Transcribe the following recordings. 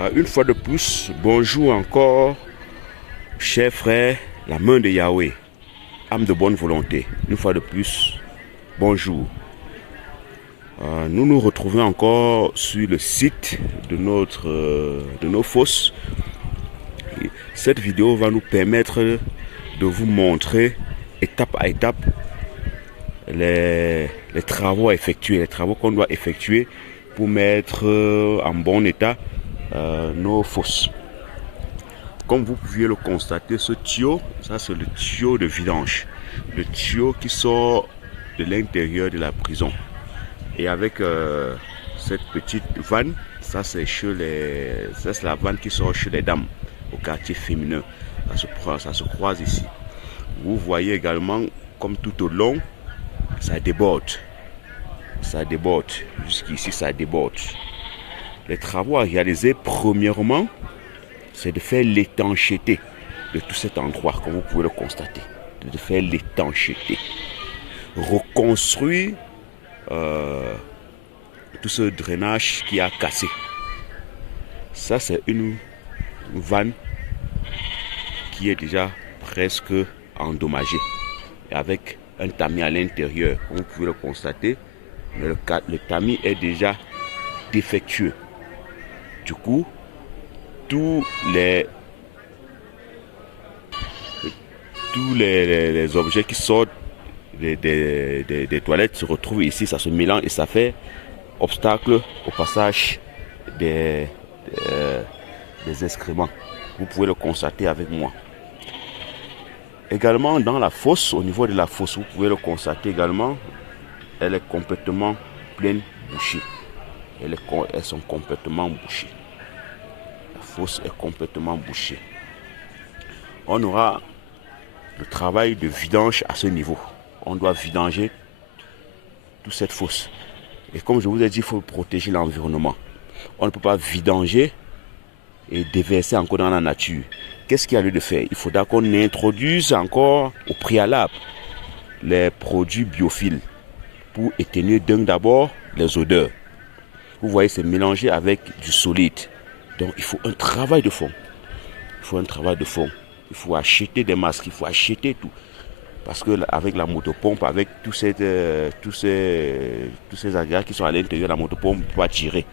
Une fois de plus, bonjour encore, chers frères, la main de Yahweh, âme de bonne volonté. Une fois de plus, bonjour. Nous nous retrouvons encore sur le site de nos fosses. Et cette vidéo va nous permettre de vous montrer étape à étape les travaux à effectuer, les travaux qu'on doit effectuer pour mettre en bon état nos fosses. Comme vous pouviez le constater, ce tuyau, ça c'est le tuyau de vidange, le tuyau qui sort de l'intérieur de la prison. Et avec cette petite vanne, ça c'est la vanne qui sort chez les dames au quartier féminin. Ça se croise ici. Vous voyez également, comme tout au long, ça déborde. Ça déborde. Jusqu'ici, ça déborde. Les travaux à réaliser, premièrement, c'est de faire l'étanchéité de tout cet endroit, comme vous pouvez le constater. De faire l'étanchéité. Reconstruire tout ce drainage qui a cassé. Ça, c'est une vanne qui est déjà presque endommagée. Avec un tamis à l'intérieur, comme vous pouvez le constater. Mais le tamis est déjà défectueux. Du coup, tous les objets qui sortent des toilettes se retrouvent ici, ça se mélange et ça fait obstacle au passage des excréments. Vous pouvez le constater avec moi. Également dans la fosse, au niveau de la fosse, vous pouvez le constater également, elle est complètement pleine, bouchée. Elles sont complètement bouchées. La fosse est complètement bouchée. On aura le travail de vidange à ce niveau. On doit vidanger toute cette fosse. Et comme je vous ai dit, il faut protéger l'environnement. On ne peut pas vidanger et déverser encore dans la nature. Qu'est-ce qu'il y a lieu de faire? Il faudra qu'on introduise encore au préalable les produits biophiles pour éteindre d'abord les odeurs. Vous voyez, c'est mélangé avec du solide. Donc, il faut un travail de fond. Il faut un travail de fond. Il faut acheter des masques, il faut acheter tout. Parce que avec la motopompe, avec tous ces agrès qui sont à l'intérieur de la motopompe, on ne peut pas tirer.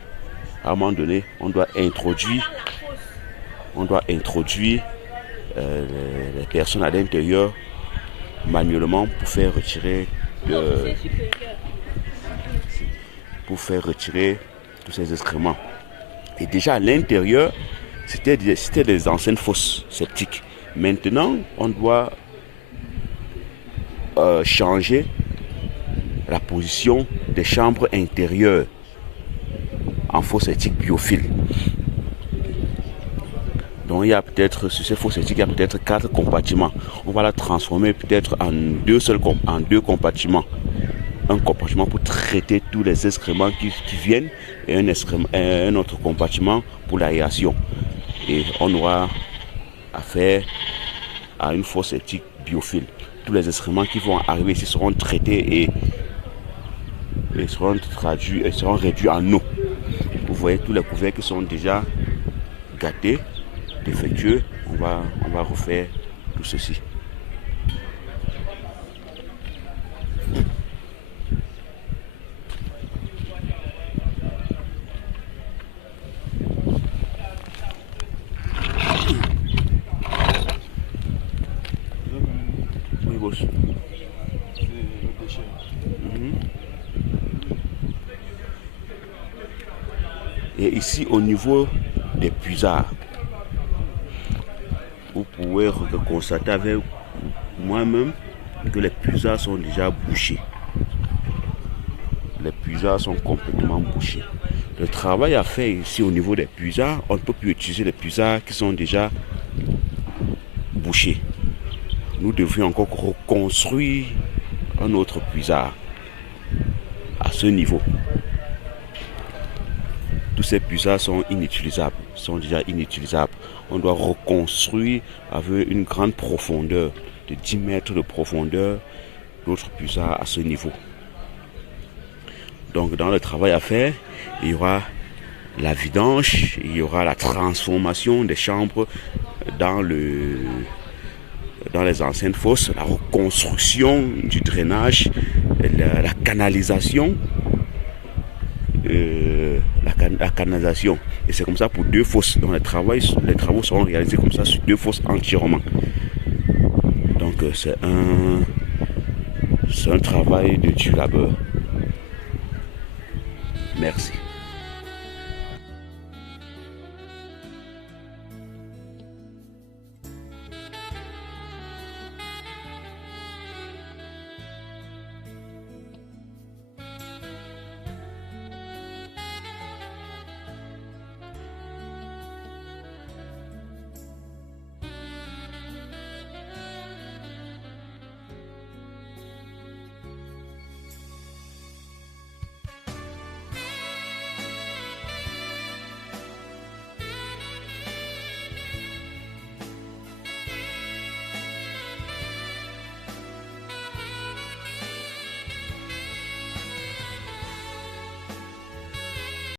À un moment donné, on doit introduire les personnes à l'intérieur manuellement pour faire retirer tous ces excréments. Et déjà à l'intérieur, c'était des anciennes fosses septiques. Maintenant, on doit changer la position des chambres intérieures en fosse septique biophile. Donc il y a peut-être, sur ces fosses septiques, il y a peut-être 4 compartiments. On va la transformer peut-être en deux compartiments. Un compartiment pour traiter tous les excréments qui viennent et un autre compartiment pour l'aération. Et on aura affaire à une fosse septique biophile. Tous les excréments qui vont arriver ici seront traités et seront réduits en eau. Vous voyez tous les couverts qui sont déjà gâtés, défectueux. On va refaire tout ceci. Oui, boss. C'est le déchet. Et ici, au niveau des puisards, vous pouvez constater avec moi-même que les puisards sont déjà bouchés. Les puisards sont complètement bouchés. Le travail à faire ici au niveau des puisards, on ne peut plus utiliser les puisards qui sont déjà bouchés. Nous devrions encore reconstruire un autre puisard à ce niveau. Tous ces puisards sont inutilisables, déjà inutilisables. On doit reconstruire avec une grande profondeur, de 10 mètres de profondeur, d'autres puisards à ce niveau. Donc dans le travail à faire, il y aura la vidange, il y aura la transformation des chambres dans les anciennes fosses, la reconstruction du drainage, la canalisation, la canalisation. Et c'est comme ça pour 2 fosses. Donc les travaux seront réalisés comme ça sur 2 fosses entièrement. Donc c'est un travail de dur labeur. Merci.